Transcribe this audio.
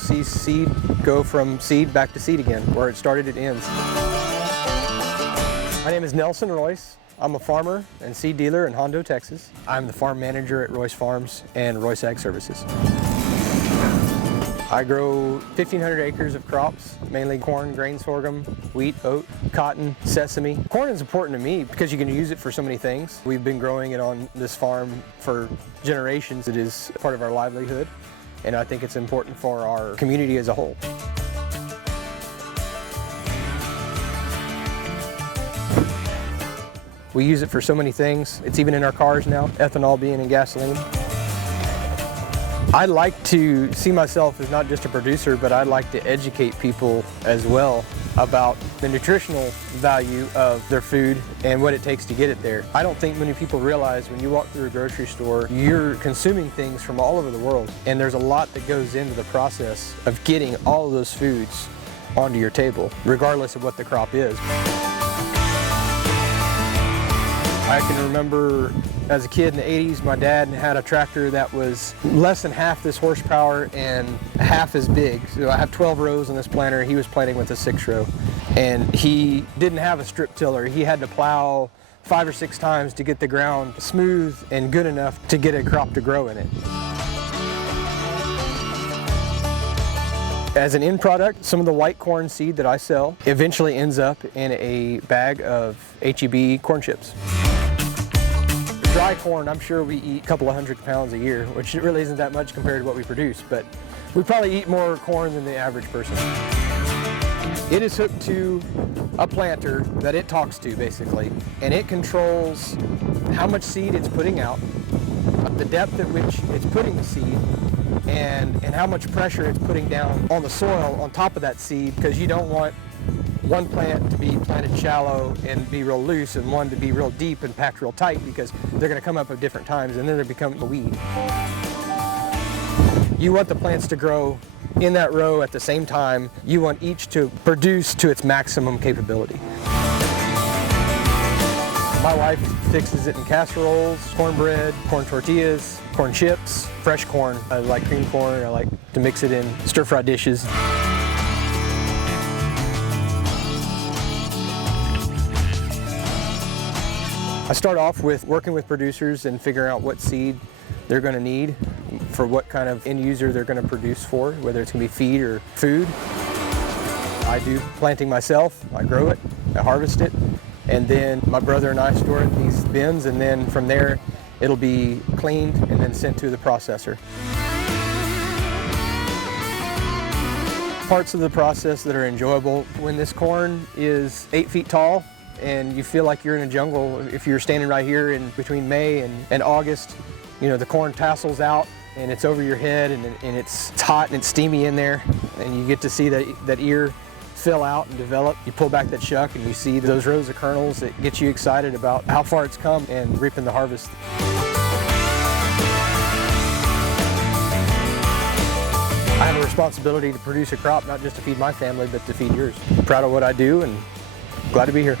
you'll see seed go from seed back to seed again. Where it started, it ends. My name is Nelson Reus. I'm a farmer and seed dealer in Hondo, Texas. I'm the farm manager at Reus Farms and Reus Ag Services. I grow 1,500 acres of crops, mainly corn, grain, sorghum, wheat, oat, cotton, sesame. Corn is important to me because you can use it for so many things. We've been growing it on this farm for generations. It is part of our livelihood, and I think it's important for our community as a whole. We use it for so many things. It's even in our cars now, ethanol being in gasoline. I like to see myself as not just a producer, but I like to educate people as well about the nutritional value of their food and what it takes to get it there. I don't think many people realize when you walk through a grocery store, you're consuming things from all over the world, and there's a lot that goes into the process of getting all of those foods onto your table, regardless of what the crop is. I can remember as a kid in the 80s, my dad had a tractor that was less than half this horsepower and half as big. So I have 12 rows on this planter. He was planting with a 6-row. And he didn't have a strip tiller. He had to plow 5 or 6 times to get the ground smooth and good enough to get a crop to grow in it. As an end product, some of the white corn seed that I sell eventually ends up in a bag of HEB corn chips. Dry corn, I'm sure we eat a couple of 100 pounds a year, which really isn't that much compared to what we produce, but we probably eat more corn than the average person. It is hooked to a planter that it talks to, basically, and it controls how much seed it's putting out, the depth at which it's putting the seed, and how much pressure it's putting down on the soil on top of that seed, because you don't want one plant to be planted shallow and be real loose and one to be real deep and packed real tight, because they're going to come up at different times and then they become a weed. You want the plants to grow in that row at the same time. You want each to produce to its maximum capability. My wife fixes it in casseroles, cornbread, corn tortillas, corn chips, fresh corn. I like cream corn. I like to mix it in stir-fry dishes. I start off with working with producers and figuring out what seed they're going to need for what kind of end user they're going to produce for, whether it's going to be feed or food. I do planting myself. I grow it, I harvest it, and then my brother and I store it in these bins, and then from there it'll be cleaned and then sent to the processor. Parts of the process that are enjoyable: when this corn is 8 feet tall, and you feel like you're in a jungle. If you're standing right here in between May and August, you know, the corn tassels out and it's over your head, and it's hot and it's steamy in there, and you get to see that ear fill out and develop. You pull back that shuck and you see those rows of kernels. That gets you excited about how far it's come and reaping the harvest. I have a responsibility to produce a crop, not just to feed my family, but to feed yours. I'm proud of what I do and glad to be here.